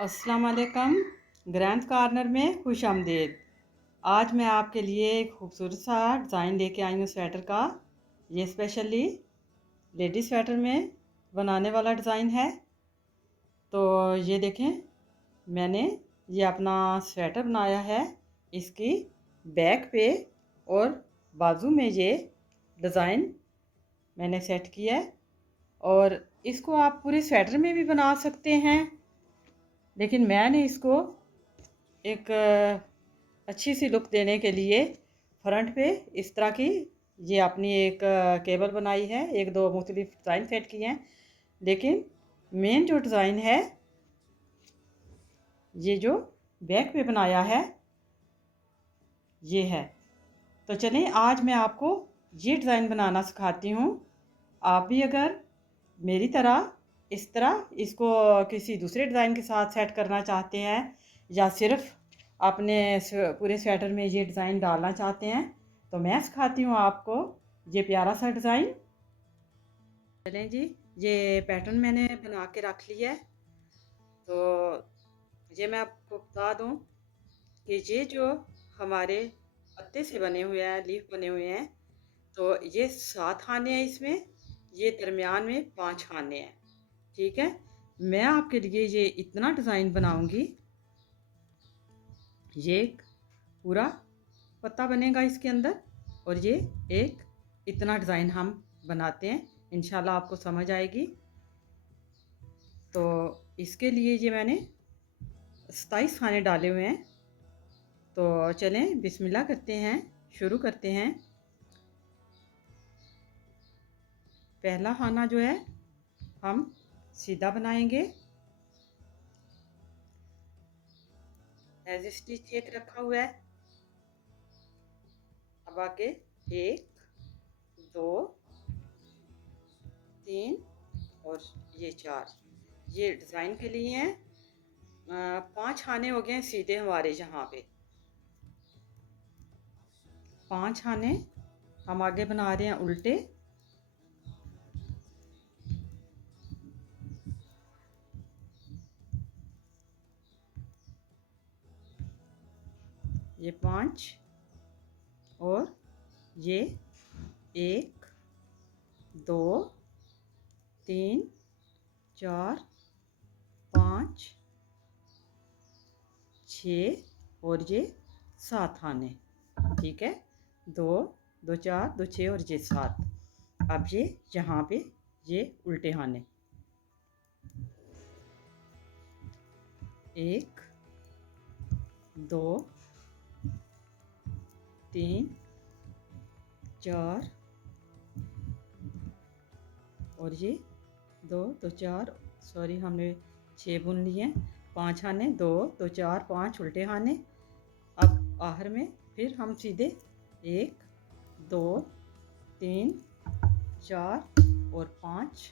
अस्सलाम वालेकुम। Grand corner में खुश आमदीद। आज मैं आपके लिए एक खूबसूरत सा डिज़ाइन लेके आई हूँ स्वेटर का। ये स्पेशली लेडी स्वेटर में बनाने वाला डिज़ाइन है। तो ये देखें, मैंने ये अपना स्वेटर बनाया है। इसकी बैक पे और बाजू में ये डिज़ाइन मैंने सेट किया है। और इसको आप पूरे स्वेटर में भी बना सकते हैं, लेकिन मैंने इसको एक अच्छी सी लुक देने के लिए फ्रंट पे इस तरह की ये अपनी एक केबल बनाई है। एक दो मुख्तलिफ डिज़ाइन सेट किए हैं, लेकिन मेन जो डिज़ाइन है ये जो बैक पे बनाया है ये है। तो चलें, आज मैं आपको ये डिज़ाइन बनाना सिखाती हूँ। आप भी अगर मेरी तरह इस तरह इसको किसी दूसरे डिज़ाइन के साथ सेट करना चाहते हैं, या सिर्फ अपने पूरे स्वेटर में ये डिज़ाइन डालना चाहते हैं, तो मैं सिखाती हूँ आपको ये प्यारा सा डिज़ाइन। चलें जी, ये पैटर्न मैंने बना के रख लिया है। तो ये मैं आपको बता दूँ कि ये जो हमारे पत्ते से बने हुए हैं, लीफ बने हुए हैं, तो ये 7 खाने हैं इसमें। ये दरमियान में 5 खाने हैं। ठीक है, मैं आपके लिए ये इतना डिज़ाइन बनाऊंगी। ये एक पूरा पत्ता बनेगा इसके अंदर, और ये एक इतना डिज़ाइन हम बनाते हैं। इंशाल्लाह आपको समझ आएगी। तो इसके लिए ये मैंने 27 खाने डाले हुए हैं। तो चलें बिस्मिल्लाह करते हैं, शुरू करते हैं। पहला खाना जो है हम सीधा बनाएंगे। एज स्टिच एक रखा हुआ है। अब आगे 1 2 3 और ये 4, ये डिज़ाइन के लिए हैं। 5 खाने हो गए हैं सीधे हमारे यहाँ पे। 5 खाने हम आगे बना रहे हैं उल्टे। ये 5 और ये 1 2 3 4 5 6 और ये 7 खाने। ठीक है, 2 2 4 2 6 और ये 7। अब ये यहाँ पे ये उल्टे खाने। 1 2 3 4 और ये 2 2 4, सॉरी हमने 6 बुन लिए हैं। 5 खाने, 2 2 4 5 उल्टे खाने। अब आखिर में फिर हम सीधे 1 2 3 4 और 5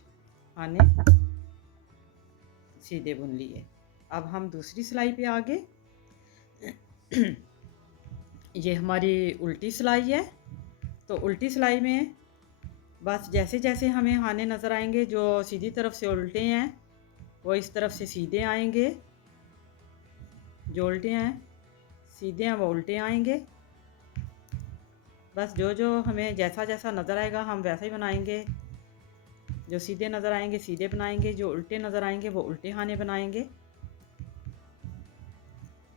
खाने सीधे बुन लिए। अब हम दूसरी सिलाई पे आगे। ये हमारी उल्टी सिलाई है। तो उल्टी सिलाई में बस जैसे जैसे हमें खाने नज़र आएंगे जो सीधी तरफ से उल्टे हैं, वो इस तरफ से सीधे आएंगे। जो उल्टे हैं सीधे हैं वो उल्टे आएंगे। बस जो जो हमें जैसा जैसा नज़र आएगा हम वैसा ही बनाएंगे। जो सीधे नज़र आएंगे सीधे बनाएंगे, जो उल्टे नज़र आएंगे वो उल्टे खाने बनाएंगे।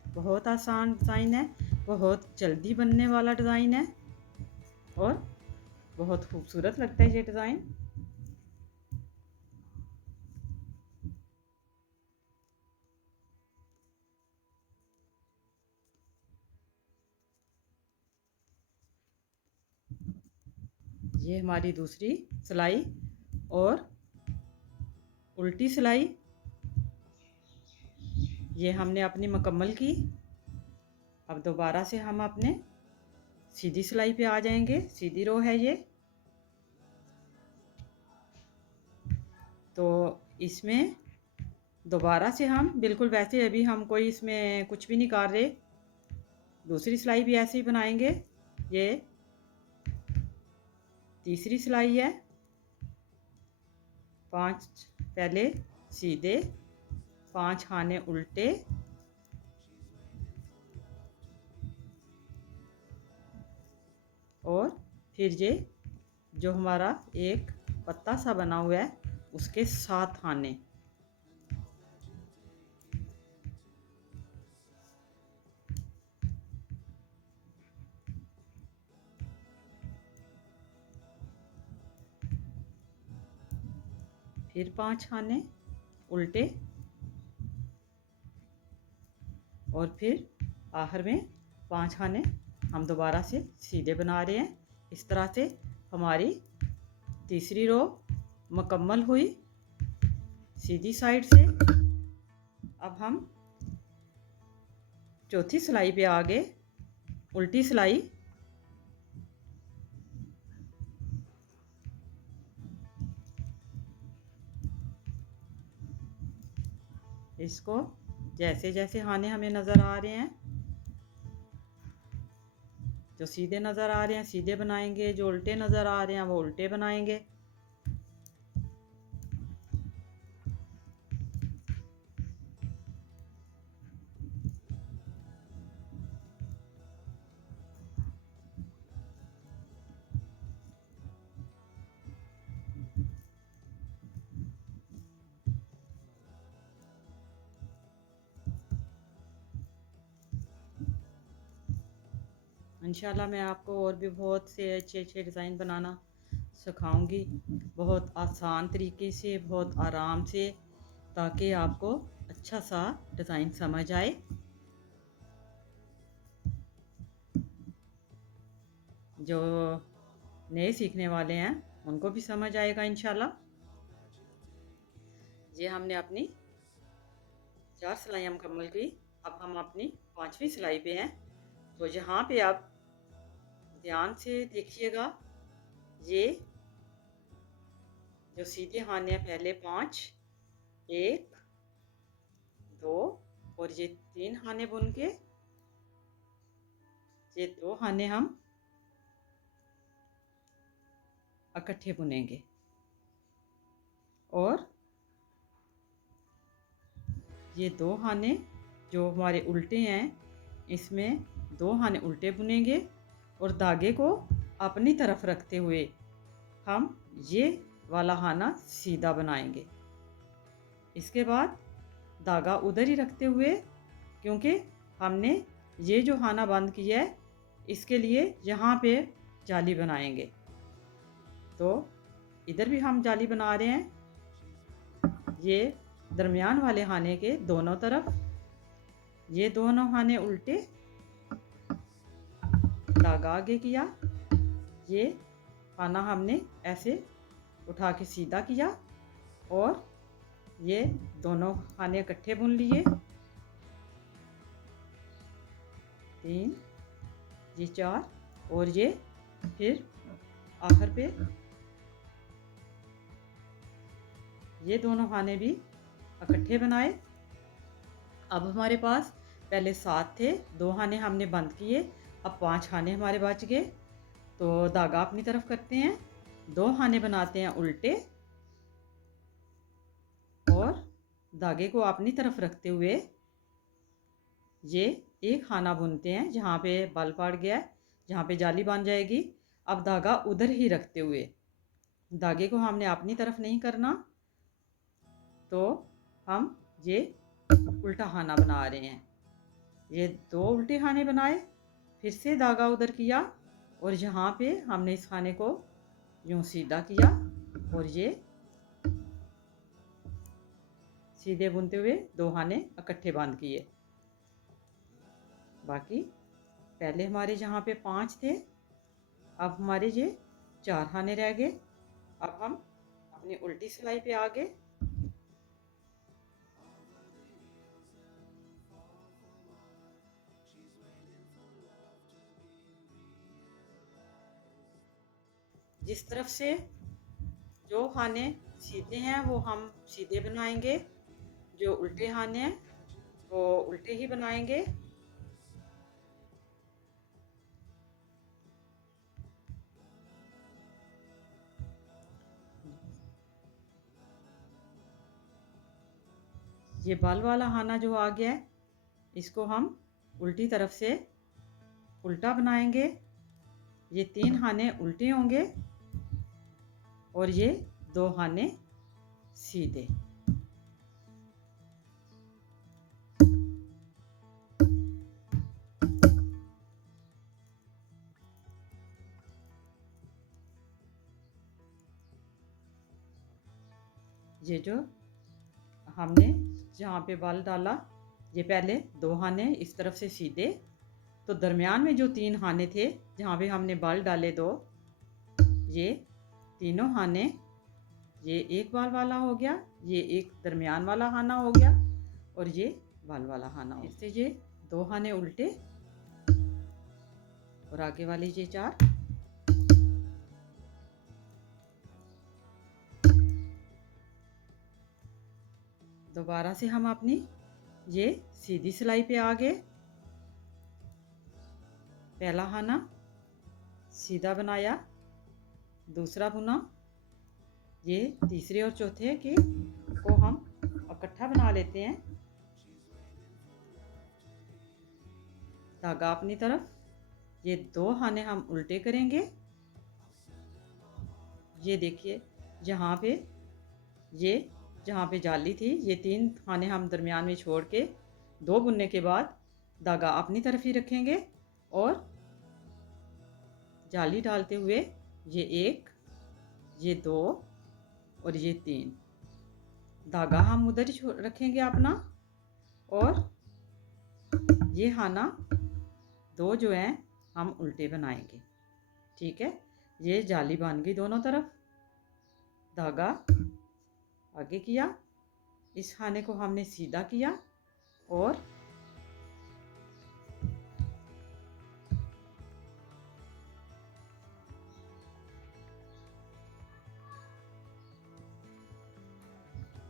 बहुत आसान डिज़ाइन है, बहुत जल्दी बनने वाला डिज़ाइन है, और बहुत खूबसूरत लगता है ये डिज़ाइन। ये हमारी दूसरी सिलाई और उल्टी सिलाई ये हमने अपनी मुकम्मल की। अब दोबारा से हम अपने सीधी सिलाई पे आ जाएंगे। सीधी रो है ये। तो इसमें दोबारा से हम बिल्कुल वैसे, अभी हम कोई इसमें कुछ भी नहीं कर रहे, दूसरी सिलाई भी ऐसे ही बनाएंगे। ये तीसरी सिलाई है। 5 पहले सीधे 5 खाने उल्टे और फिर ये जो हमारा एक पत्ता सा बना हुआ है उसके 7 खाने। फिर 5 खाने उल्टे और फिर आखिर में 5 खाने हम दोबारा से सीधे बना रहे हैं। इस तरह से हमारी तीसरी रो मुकम्मल हुई सीधी साइड से। अब हम चौथी सिलाई पे आगे उल्टी सिलाई इसको जैसे जैसे खाने हमें नज़र आ रहे हैं, जो सीधे नज़र आ रहे हैं सीधे बनाएंगे, जो उल्टे नज़र आ रहे हैं वो उल्टे बनाएंगे। इंशाल्लाह मैं आपको और भी बहुत से अच्छे अच्छे डिज़ाइन बनाना सिखाऊंगी, बहुत आसान तरीके से, बहुत आराम से, ताकि आपको अच्छा सा डिज़ाइन समझ आए। जो नए सीखने वाले हैं उनको भी समझ आएगा इंशाल्लाह। ये हमने अपनी 4 सिलाइयाँ मुकम्मल की। अब हम अपनी 5वीं सिलाई पे हैं। तो यहाँ पे आप ध्यान से देखिएगा, ये जो सीधे खाने हैं पहले 5, 1, 2 और ये 3 खाने बुन के ये 2 खाने हम इकट्ठे बुनेंगे और ये 2 खाने जो हमारे उल्टे हैं इसमें 2 खाने उल्टे बुनेंगे और धागे को अपनी तरफ रखते हुए हम ये वाला खाना सीधा बनाएंगे। इसके बाद धागा उधर ही रखते हुए, क्योंकि हमने ये जो खाना बंद किया है इसके लिए यहाँ पे जाली बनाएंगे, तो इधर भी हम जाली बना रहे हैं। ये दरमियान वाले खाने के दोनों तरफ ये दोनों खाने उल्टे, धागा आगे किया, ये खाना हमने ऐसे उठा के सीधा किया और ये दोनों खाने इकट्ठे बुन लिए। 3, ये 4 और ये फिर आखिर पे ये दोनों खाने भी इकट्ठे बनाए। अब हमारे पास पहले 7 थे, 2 खाने हमने बंद किए, अब 5 खाने हमारे बच गए। तो धागा अपनी तरफ करते हैं, 2 खाने बनाते हैं उल्टे और धागे को अपनी तरफ रखते हुए ये एक खाना बुनते हैं जहाँ पे बल पड़ गया है, जहाँ पे जाली बन जाएगी। अब धागा उधर ही रखते हुए, धागे को हमने अपनी तरफ नहीं करना, तो हम ये उल्टा खाना बना रहे हैं। ये 2 उल्टे खाने बनाए, फिर से धागा उधर किया और यहाँ पे हमने इस खाने को यूं सीधा किया और ये सीधे बुनते हुए 2 खाने इकट्ठे बांध किए। बाकी पहले हमारे जहाँ पे 5 थे, अब हमारे ये 4 खाने रह गए। अब हम अपनी उल्टी सिलाई पे आगे जिस तरफ से जो खाने सीधे हैं वो हम सीधे बनाएंगे, जो उल्टे खाने हैं वो उल्टे ही बनाएंगे। ये बल वाला खाना जो आ गया है, इसको हम उल्टी तरफ से उल्टा बनाएंगे। ये 3 खाने उल्टे होंगे और ये 2 खाने सीधे। ये जो हमने जहाँ पे बल डाला, ये पहले 2 खाने इस तरफ से सीधे, तो दरमियान में जो 3 खाने थे जहाँ पे हमने बल डाले 2, ये तीनों खाने, ये एक बाल वाला हो गया, ये एक दरमियान वाला खाना हो गया और ये बाल वाला खाना हो गया। इससे ये 2 खाने उल्टे और आगे वाले ये 4। दोबारा से हम अपनी ये सीधी सिलाई पे आ गए। पहला खाना सीधा बनाया, दूसरा बुना, ये तीसरे और चौथे के को हम इकट्ठा बना लेते हैं। धागा अपनी तरफ, ये 2 खाने हम उल्टे करेंगे। ये देखिए जहाँ पे जाली थी, ये 3 खाने हम दरमियान में छोड़ के 2 बुनने के बाद धागा अपनी तरफ ही रखेंगे और जाली डालते हुए ये 1, ये 2 और ये 3 धागा हम उधर ही रखेंगे अपना। और ये खाना 2 जो हैं हम उल्टे बनाएंगे। ठीक है, ये जाली बन गई दोनों तरफ। धागा आगे किया, इस खाने को हमने सीधा किया और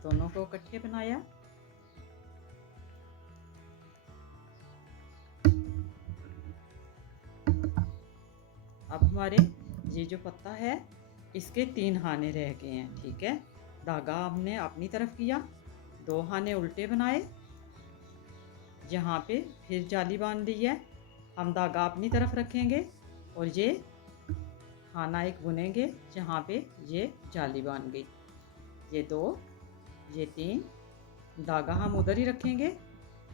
दोनों को इकट्ठे बनाया। अब हमारे ये जो पत्ता है, इसके 3 खाने रह गए हैं। ठीक है, धागा हमने अपनी तरफ किया, 2 खाने उल्टे बनाए, यहाँ पे फिर जाली बांध दी है। हम धागा अपनी तरफ रखेंगे और ये खाना एक बुनेंगे जहाँ पे ये जाली बांध गई। ये 2, ये 3 धागा हम उधर ही रखेंगे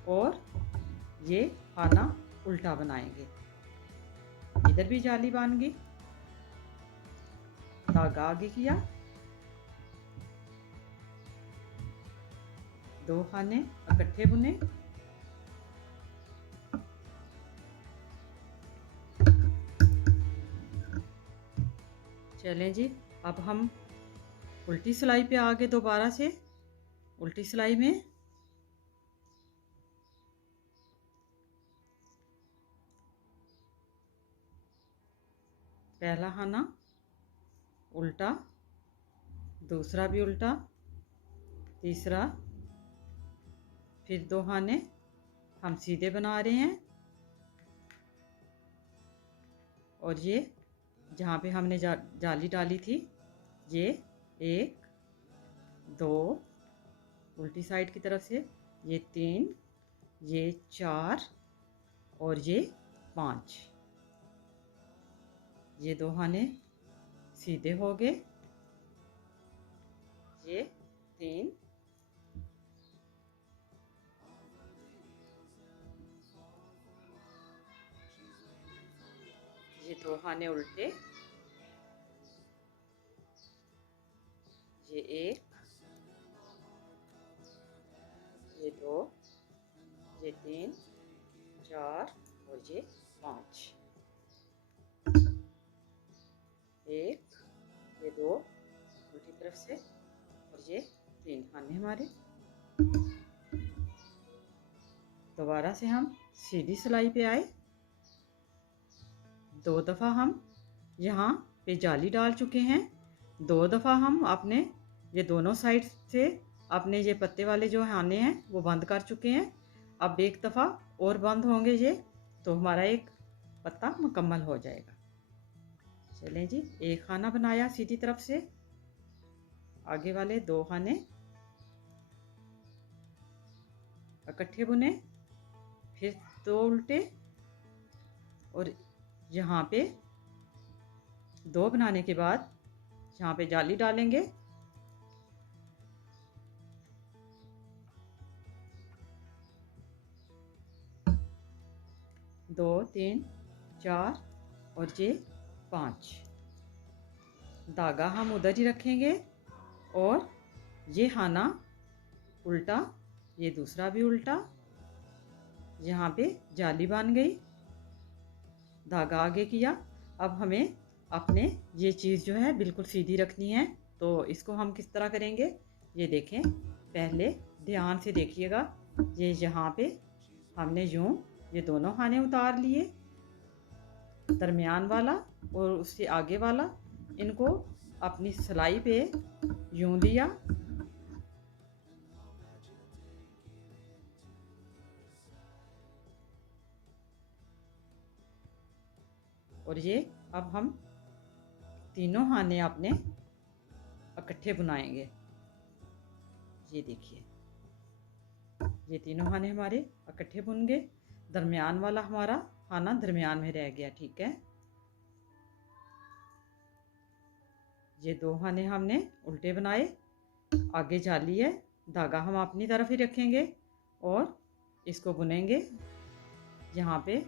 और ये खाना उल्टा बनाएंगे। इधर भी जाली बांध गई, धागा आगे किया, 2 खाने इकट्ठे बुने, चलें जी। अब हम उल्टी सिलाई पे आ गए। दोबारा से उल्टी सिलाई में पहला खाना उल्टा, दूसरा भी उल्टा, तीसरा, फिर 2 खाने हम सीधे बना रहे हैं और ये जहाँ पे हमने जाली डाली थी, ये 1, 2 उल्टी साइड की तरफ से, ये 3, ये 4 और ये 5। ये 2 खाने सीधे हो गए, ये 3, ये 2 खाने उल्टे, ये 1, ये 2, ये 3, 4 और ये 5। 1, ये 2 उल्टी तरफ से और ये 3 खाने हमारे। दोबारा से हम सीधी सिलाई पे आए, 2 दफ़ा हम यहाँ पे जाली डाल चुके हैं, 2 दफ़ा हम अपने ये दोनों साइड से अपने ये पत्ते वाले जो खाने हैं वो बंद कर चुके हैं। अब 1 दफ़ा और बंद होंगे ये, तो हमारा एक पत्ता मुकम्मल हो जाएगा। चलें जी, 1 खाना बनाया सीधी तरफ से, आगे वाले 2 खाने इकट्ठे बुने, फिर 2 उल्टे, और यहाँ पे 2 बनाने के बाद यहाँ पे जाली डालेंगे, दो, 3, 4 और ये 5। धागा हम उधर ही रखेंगे और ये खाना उल्टा, ये दूसरा भी उल्टा, यहाँ पे जाली बन गई, धागा आगे किया। अब हमें अपने ये चीज़ जो है बिल्कुल सीधी रखनी है, तो इसको हम किस तरह करेंगे ये देखें। पहले ध्यान से देखिएगा, ये यहाँ पे हमने यूं ये दोनों खाने उतार लिए, दरमियान वाला और उससे आगे वाला, इनको अपनी सिलाई पे यूं दिया, और ये अब हम तीनों खाने अपने इकट्ठे बुनाएंगे। ये देखिए, ये तीनों खाने हमारे इकट्ठे बुन गए, दरमियान वाला हमारा खाना दरमियान में रह गया। ठीक है, ये 2 खाने हमने उल्टे बनाए, आगे जाली है, धागा हम अपनी तरफ ही रखेंगे और इसको बुनेंगे, यहाँ पे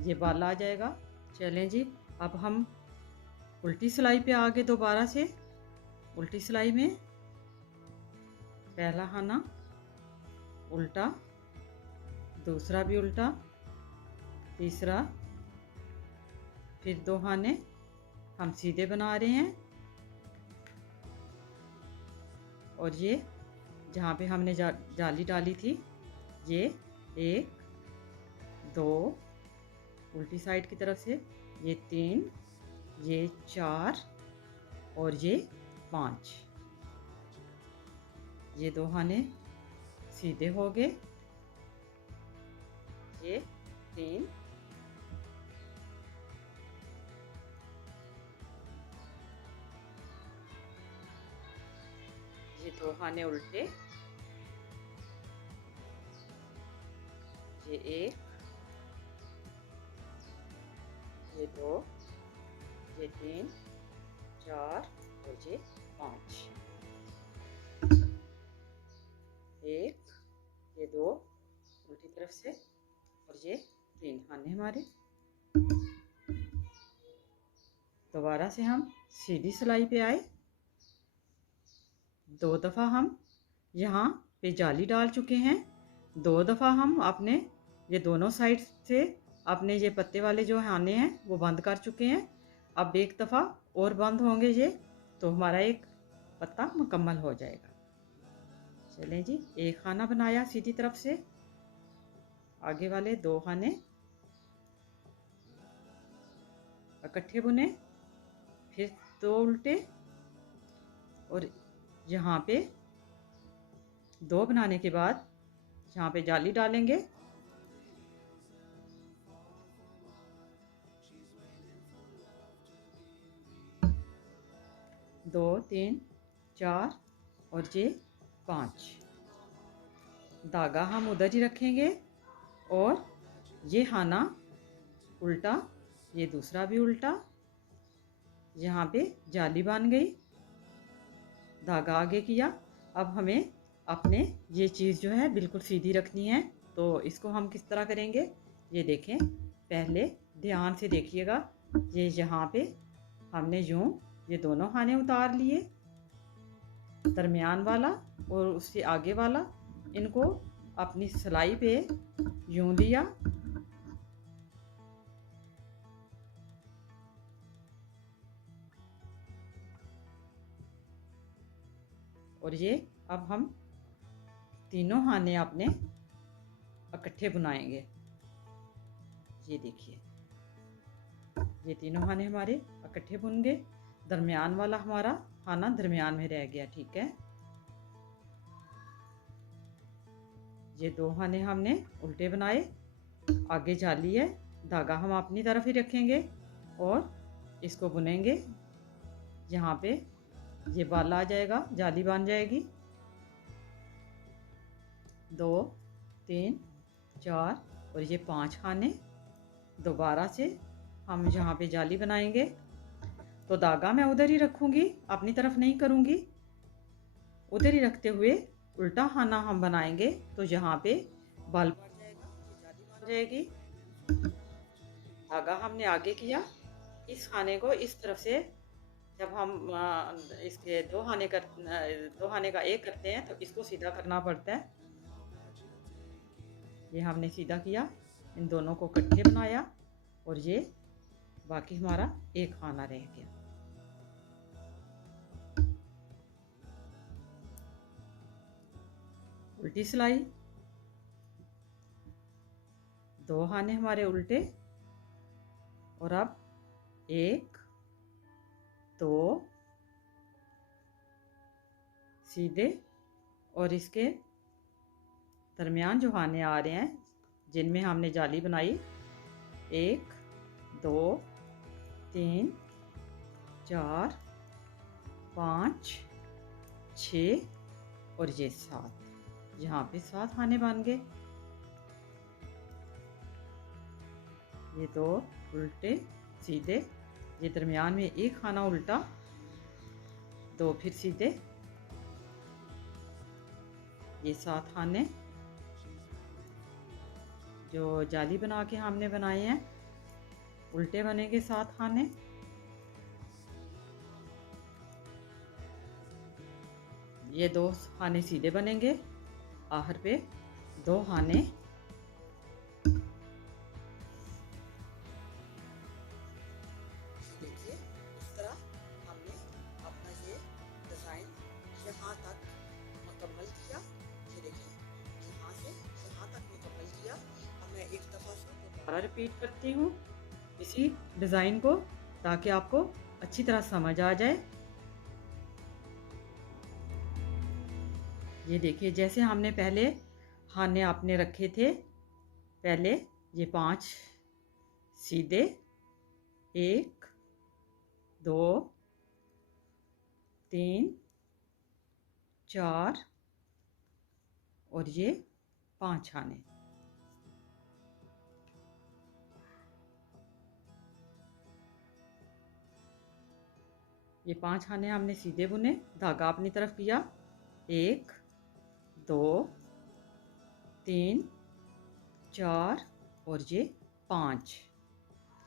ये बाला आ जाएगा। चलें जी, अब हम उल्टी सिलाई पे आगे दोबारा से उल्टी सिलाई में पहला खाना उल्टा, दूसरा भी उल्टा, तीसरा, फिर 2 खाने हम सीधे बना रहे हैं, और ये जहाँ पे हमने जाली डाली थी, ये 1, 2 उल्टी साइड की तरफ से, ये 3, ये 4 और ये 5। ये 2 खाने सीधे हो गए, ये 3, ये 2 खाने उल्टे, ये 1, ये 2, ये 3, 4 और ये 5। 1, ये 2 उल्टी तरफ से, और ये 3 खाने हमारे। दोबारा से हम सीधी सिलाई पे आए, 2 दफ़ा हम यहाँ पे जाली डाल चुके हैं, 2 दफ़ा हम अपने ये दोनों साइड से अपने ये पत्ते वाले जो खाने हैं वो बंद कर चुके हैं। अब 1 दफ़ा और बंद होंगे ये, तो हमारा एक पत्ता मुकम्मल हो जाएगा। चलें जी, एक खाना बनाया सीधी तरफ से, आगे वाले 2 खाने इकट्ठे बुने, फिर 2 उल्टे, और यहाँ पे 2 बनाने के बाद यहाँ पे जाली डालेंगे, दो, 3, 4 और ये 5। धागा हम उधर ही रखेंगे और ये खाना उल्टा, ये दूसरा भी उल्टा, यहाँ पे जाली बन गई, धागा आगे किया। अब हमें अपने ये चीज़ जो है बिल्कुल सीधी रखनी है, तो इसको हम किस तरह करेंगे ये देखें। पहले ध्यान से देखिएगा, ये यहाँ पे हमने यूं ये दोनों खाने उतार लिए, दरमियान वाला और उससे आगे वाला, इनको अपनी सिलाई पे यूं दिया, और ये अब हम तीनों खाने अपने इकट्ठे बुनाएंगे। ये देखिए, ये तीनों खाने हमारे इकट्ठे बुन गए, दरमियान वाला हमारा खाना दरमियान में रह गया। ठीक है, ये 2 खाने हमने उल्टे बनाए, आगे जाली है, धागा हम अपनी तरफ ही रखेंगे और इसको बुनेंगे, यहाँ पे ये बाला आ जाएगा, जाली बन जाएगी। 2, 3 4 और ये 5 खाने। दोबारा से हम यहाँ पे जाली बनाएंगे, तो धागा मैं उधर ही रखूँगी, अपनी तरफ नहीं करूँगी। उधर ही रखते हुए उल्टा खाना हम बनाएंगे, तो यहाँ पे बल पड़ जाएगा, ये जाली बन जाएगी। धागा हमने आगे किया, इस खाने को इस तरफ से जब हम इसके दो खाने का एक करते हैं तो इसको सीधा करना पड़ता है। ये हमने सीधा किया, इन दोनों को इकट्ठे बनाया और ये बाकी हमारा एक खाना रह गया। उल्टी सिलाई, 2 खाने हमारे उल्टे और अब 1 2 सीधे और इसके दरमियान जो खाने आ रहे हैं जिनमें हमने जाली बनाई, 1 2 3 4 5 6 और ये 7, यहाँ पे 7 खाने बन गए। ये 2 उल्टे सीधे, ये दरमियान में एक खाना उल्टा, 2 फिर सीधे, ये 7 खाने जो जाली बना के हमने बनाए हैं, उल्टे बनेंगे 7 खाने। ये 2 खाने सीधे बनेंगे, आखिर पे 2 खाने देखिए। इस तरह हमने अपना ये डिज़ाइन यहाँ तक मुकम्मल किया। ये देखिए, यहाँ से यहाँ तक मुकम्मल किया। अब मैं एक दफ़ा से दोबारा रिपीट करती हूँ इसी डिज़ाइन को, ताकि आपको अच्छी तरह समझ आ जाए। ये देखिए, जैसे हमने पहले खाने आपने रखे थे, पहले ये 5 सीधे, 1 2 3 4 और ये 5 खाने। ये 5 खाने हमने सीधे बुने, धागा अपनी तरफ किया, 1 2 3 4 और ये 5।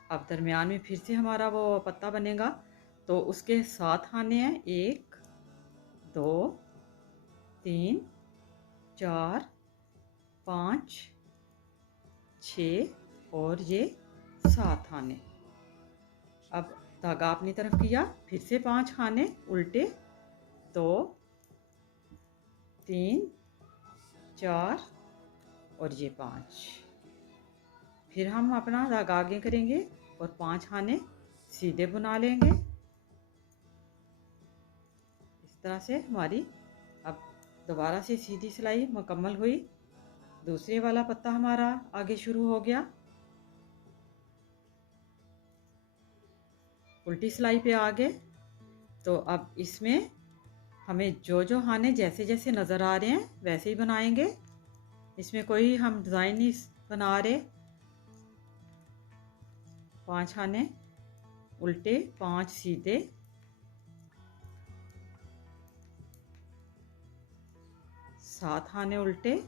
अब दरमियान में फिर से हमारा वो पत्ता बनेगा, तो उसके 7 खाने हैं, 1 2 3 4 5 6 और ये 7 खाने। अब धागा अपनी तरफ किया, फिर से 5 खाने उल्टे, 2 3 4 और ये 5। फिर हम अपना धागा आगे करेंगे और 5 खाने सीधे बुना लेंगे। इस तरह से हमारी अब दोबारा से सीधी सिलाई मुकम्मल हुई। दूसरे वाला पत्ता हमारा आगे शुरू हो गया। उल्टी सिलाई पे आ गए, तो अब इसमें हमें जो जो खाने जैसे जैसे नज़र आ रहे हैं वैसे ही बनाएंगे। इसमें कोई हम डिज़ाइन नहीं बना रहे। 5 खाने उल्टे, 5 सीधे, 7 खाने उल्टे,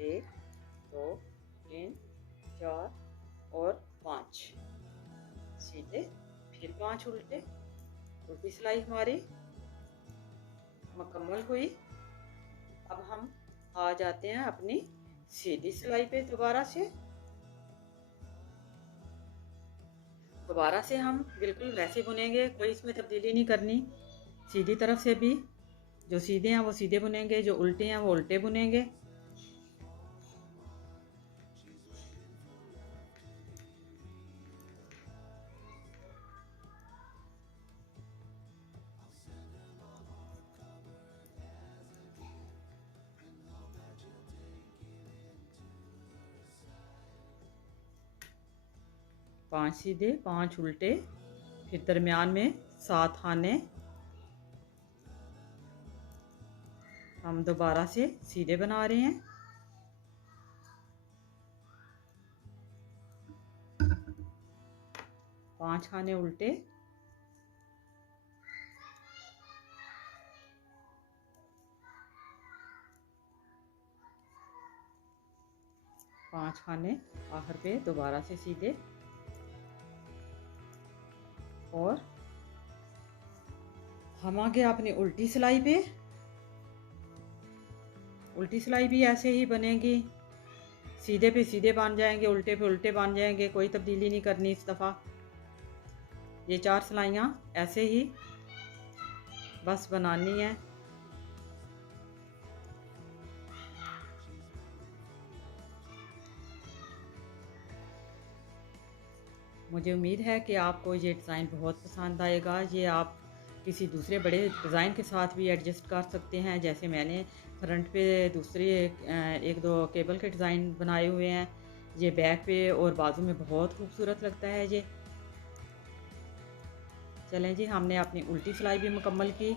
1 2 3 4 और 5 सीधे, फिर 5 उल्टे। उल्टी सिलाई हमारी मुकम्मल हुई। अब हम आ जाते हैं अपनी सीधी सिलाई पे। दोबारा से हम बिल्कुल वैसे बुनेंगे, कोई इसमें तब्दीली नहीं करनी। सीधी तरफ से भी जो सीधे हैं वो सीधे बुनेंगे, जो उल्टे हैं वो उल्टे बुनेंगे। 5 सीधे 5 उल्टे, फिर दरमियान में 7 खाने हम दोबारा से सीधे बना रहे हैं। पांच खाने उल्टे, पांच खाने आखिर पे दोबारा से सीधे, और हम आगे अपनी उल्टी सिलाई पे। उल्टी सिलाई भी ऐसे ही बनेगी, सीधे पे सीधे बांध जाएंगे, उल्टे पे उल्टे बांध जाएंगे, कोई तब्दीली नहीं करनी इस दफ़ा। ये 4 सिलाइयाँ ऐसे ही बस बनानी है। मुझे उम्मीद है कि आपको ये डिज़ाइन बहुत पसंद आएगा। ये आप किसी दूसरे बड़े डिज़ाइन के साथ भी एडजस्ट कर सकते हैं। जैसे मैंने फ्रंट पे दूसरे एक दो केबल के डिज़ाइन बनाए हुए हैं, ये बैक पे और बाजू में बहुत खूबसूरत लगता है ये। चलें जी, हमने अपनी उल्टी सिलाई भी मुकम्मल की।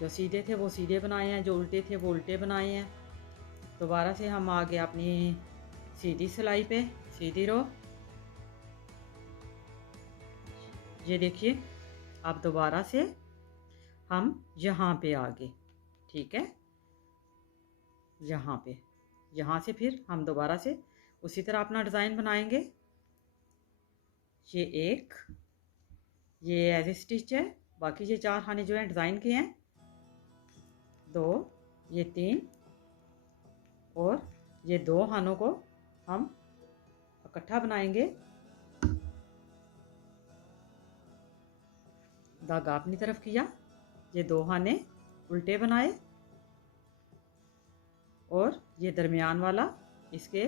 जो सीधे थे वो सीधे बनाए हैं, जो उल्टे थे वो उल्टे बनाए हैं। दोबारा से हम आ गए अपनी सीधी सिलाई पे, सीधी रो। ये देखिए, अब दोबारा से हम यहाँ पे आ गए, ठीक है। यहाँ से फिर हम दोबारा से उसी तरह अपना डिज़ाइन बनाएंगे। ये एक, ये एज ए स्टिच है, बाकी ये 4 खाने जो हैं डिज़ाइन के हैं, 2, ये 3 और ये 2 खानों को हम इकट्ठा बनाएंगे। धागा अपनी तरफ किया, ये 2 खाने उल्टे बनाए और ये दरमियान वाला, इसके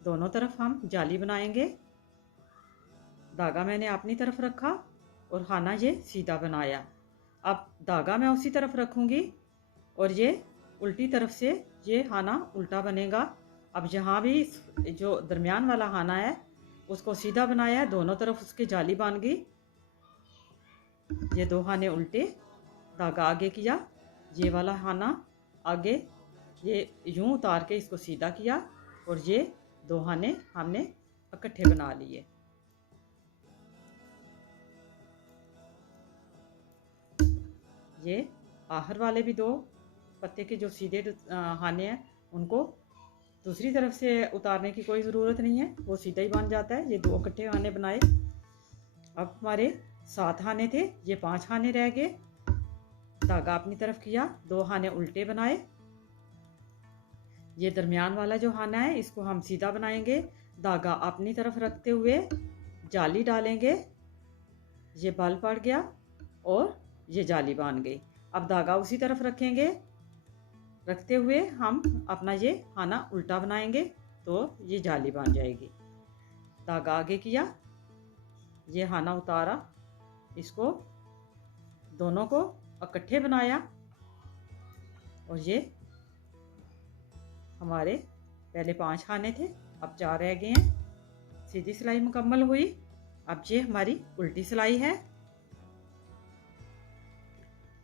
दोनों तरफ हम जाली बनाएंगे। धागा मैंने अपनी तरफ रखा और खाना ये सीधा बनाया। अब धागा मैं उसी तरफ रखूँगी और ये उल्टी तरफ से ये खाना उल्टा बनेगा। अब जहाँ भी जो दरमियान वाला खाना है उसको सीधा बनाया है, दोनों तरफ उसके जाली बांध गई। ये 2 खाने उल्टे, धागा आगे किया, ये वाला खाना आगे, ये यूं उतार के इसको सीधा किया और ये 2 खाने हमने इकट्ठे बना लिए। ये आखिर वाले भी 2 पत्ते के जो सीधे खाने हैं उनको दूसरी तरफ से उतारने की कोई ज़रूरत नहीं है, वो सीधा ही बन जाता है। ये 2 इकट्ठे खाने बनाए। अब हमारे 7 खाने थे, ये 5 खाने रह गए। धागा अपनी तरफ किया, 2 खाने उल्टे बनाए। ये दरमियान वाला जो खाना है इसको हम सीधा बनाएंगे। धागा अपनी तरफ रखते हुए जाली डालेंगे, ये बल पड़ गया और ये जाली बांध गई। अब धागा उसी तरफ रखेंगे, रखते हुए हम अपना ये खाना उल्टा बनाएंगे तो ये जाली बांध जाएगी। धागा आगे किया, ये खाना उतारा, इसको दोनों को इकट्ठे बनाया और ये हमारे पहले 5 खाने थे, अब 4 रह गए हैं। सीधी सिलाई मुकम्मल हुई। अब ये हमारी उल्टी सिलाई है।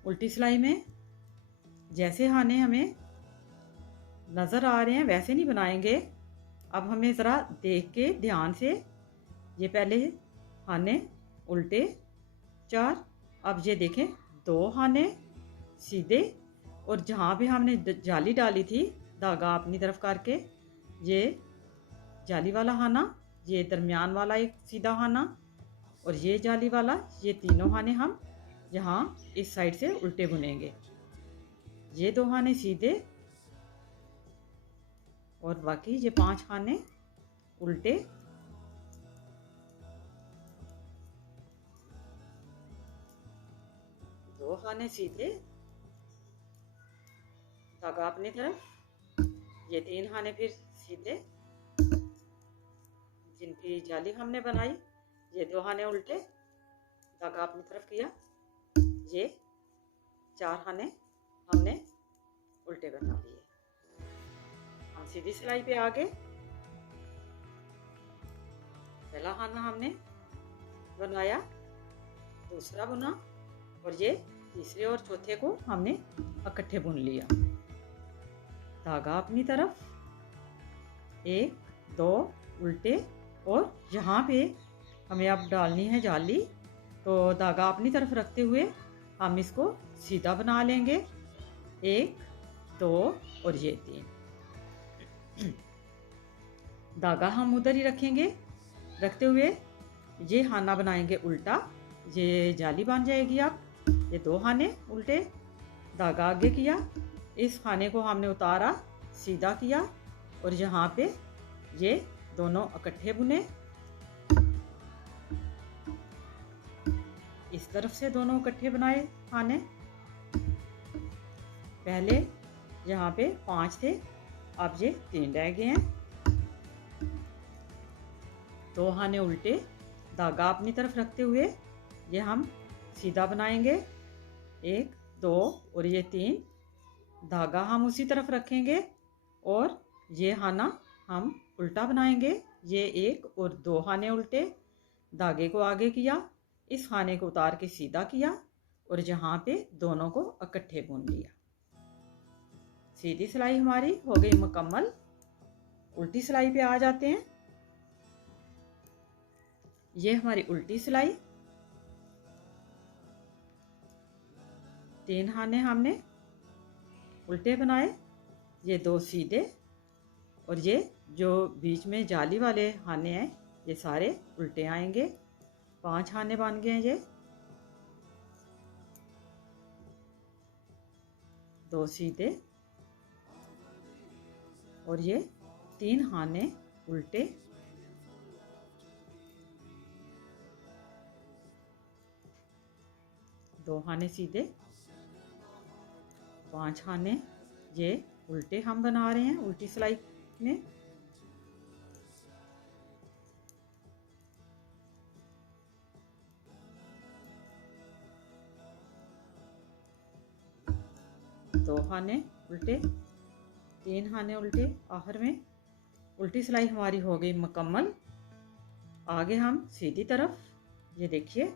उल्टी सिलाई में जैसे खाने हमें नज़र आ रहे हैं वैसे नहीं बनाएंगे। अब हमें ज़रा देख के ध्यान से, ये पहले खाने उल्टे 4, अब ये देखें 2 खाने सीधे, और जहाँ भी हमने जाली डाली थी धागा अपनी तरफ करके, ये जाली वाला खाना, ये दरमियान वाला एक सीधा खाना और ये जाली वाला, ये तीनों खाने हम यहाँ इस साइड से उल्टे बुनेंगे। ये 2 खाने सीधे और बाकी ये 5 खाने उल्टे। दो खाने सीधे, धागा अपनी तरफ, ये 3 खाने फिर सीधे जिनकी जाली हमने बनाई, ये 2 खाने उल्टे, धागा अपनी तरफ किया, ये 4 खाने हमने उल्टे बना लिए। हम सीधी सिलाई पे आ गए। पहला खाना हमने बनाया, दूसरा बुना और ये तीसरे और चौथे को हमने इकट्ठे बुन लिया। धागा अपनी तरफ, 1 2 उल्टे, और यहाँ पे हमें अब डालनी है जाली, तो धागा अपनी तरफ रखते हुए हम इसको सीधा बना लेंगे। 1 2 और ये 3। धागा हम उधर ही रखेंगे, रखते हुए ये खाना बनाएंगे उल्टा, ये जाली बन जाएगी। अब ये 2 खाने उल्टे, धागा आगे किया, इस खाने को हमने उतारा, सीधा किया और यहाँ पे ये दोनों इकट्ठे बुने। इस तरफ से दोनों इकट्ठे बनाए खाने। पहले यहाँ पे 5 थे, अब ये 3 रह गए हैं। 2 खाने उल्टे, धागा अपनी तरफ रखते हुए ये हम सीधा बनाएंगे। 1 2 और ये 3, धागा हम उसी तरफ रखेंगे और ये खाना हम उल्टा बनाएंगे। ये 1 और 2 खाने उल्टे, धागे को आगे किया, इस खाने को उतार के सीधा किया और यहाँ पे दोनों को इकट्ठे बुन लिया। सीधी सिलाई हमारी हो गई मुकम्मल। उल्टी सिलाई पे आ जाते हैं। ये हमारी उल्टी सिलाई, 3 खाने हमने उल्टे बनाए, ये 2 सीधे, और ये जो बीच में जाली वाले खाने हैं ये सारे उल्टे आएंगे। 5 खाने बन गए हैं। ये 2 सीधे और ये 3 खाने उल्टे। 2 खाने सीधे, 5 खाने ये उल्टे हम बना रहे हैं उल्टी सिलाई में। दो खाने उल्टे, 3 खाने उल्टे। आखिर में उल्टी सिलाई हमारी हो गई मुकम्मल। आगे हम सीधी तरफ, ये देखिए,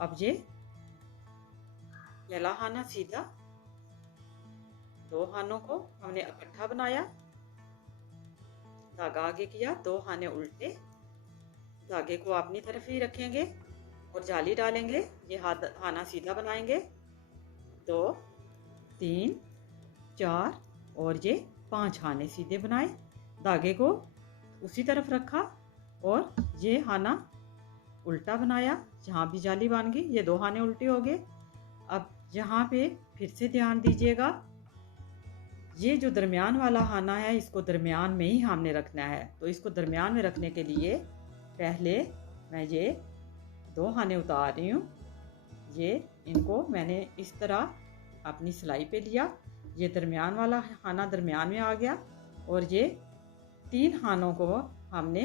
अब ये पहला खाना सीधा, 2 खानों को हमने इकट्ठा बनाया, धागा आगे किया, 2 खाने उल्टे, धागे को अपनी तरफ ही रखेंगे और जाली डालेंगे। ये खाना सीधा बनाएंगे। 2 3 4 और ये 5 खाने सीधे बनाए, धागे को उसी तरफ रखा और ये खाना उल्टा बनाया, जहाँ भी जाली बन गई। ये 2 खाने उल्टे हो गए। अब यहाँ पे फिर से ध्यान दीजिएगा, ये जो दरमियान वाला खाना है इसको दरमियान में ही हमने रखना है। तो इसको दरमियान में रखने के लिए पहले मैं ये 2 खाने उतार रही हूँ। ये इनको मैंने इस तरह अपनी सिलाई पे लिया, ये दरमियान वाला खाना दरमियान में आ गया और ये 3 खानों को हमने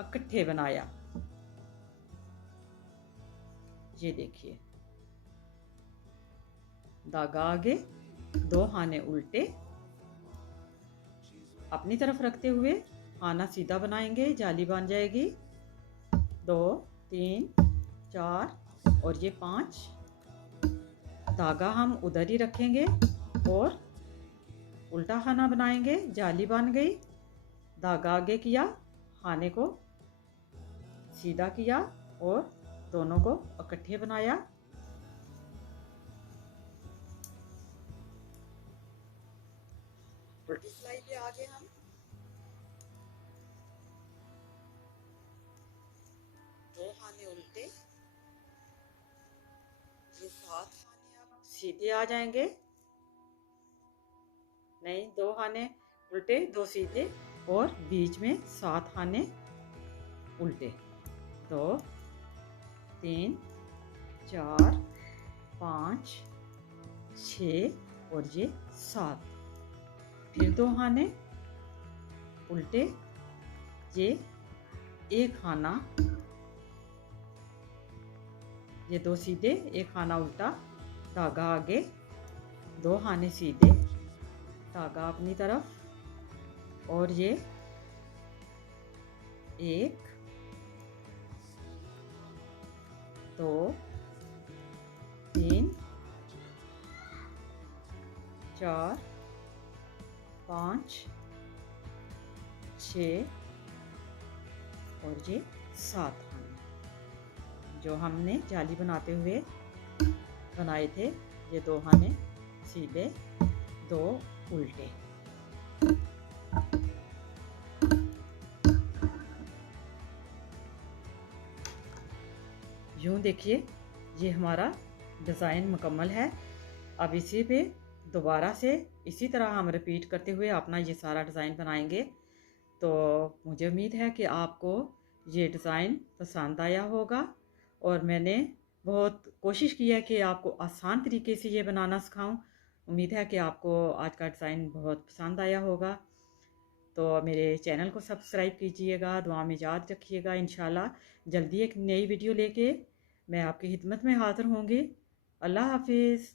इकट्ठे बनाया। ये देखिए, धागा आगे, 2 खाने उल्टे, अपनी तरफ रखते हुए खाना सीधा बनाएंगे, जाली बन जाएगी। 2 3 4 और ये 5, धागा हम उधर ही रखेंगे और उल्टा खाना बनाएंगे, जाली बन गई, धागा आगे किया, खाने को सीधा किया और दोनों को इकट्ठे बनाया। उल्टी सिलाई पे आगे हम 2 खाने उल्टे, ये 7 खाने अब सीधे आ जाएंगे। नहीं, 2 खाने उल्टे, 2 सीधे और बीच में 7 खाने उल्टे। 2 3 4 5 6 और ये 7, फिर 2 खाने उल्टे, ये 1 खाना, ये 2 सीधे, 1 खाना उल्टा, धागा आगे, 2 खाने सीधे, धागा अपनी तरफ, और ये 1 2 3 4 5 6 और ये 7 खाने जो हमने जाली बनाते हुए बनाए थे। ये 2 खाने सीधे 2 उल्टे। यूँ देखिए ये हमारा डिज़ाइन मुकम्मल है। अब इसी पे दोबारा से इसी तरह हम रिपीट करते हुए अपना ये सारा डिज़ाइन बनाएंगे। तो मुझे उम्मीद है कि आपको ये डिज़ाइन पसंद आया होगा और मैंने बहुत कोशिश की है कि आपको आसान तरीके से ये बनाना सिखाऊं। उम्मीद है कि आपको आज का डिज़ाइन बहुत पसंद आया होगा। तो मेरे चैनल को सब्सक्राइब कीजिएगा, दुआ में याद रखिएगा। इंशाल्लाह जल्दी एक नई वीडियो लेके मैं आपकी खिदमत में हाज़िर होंगी। अल्लाह हाफिज़।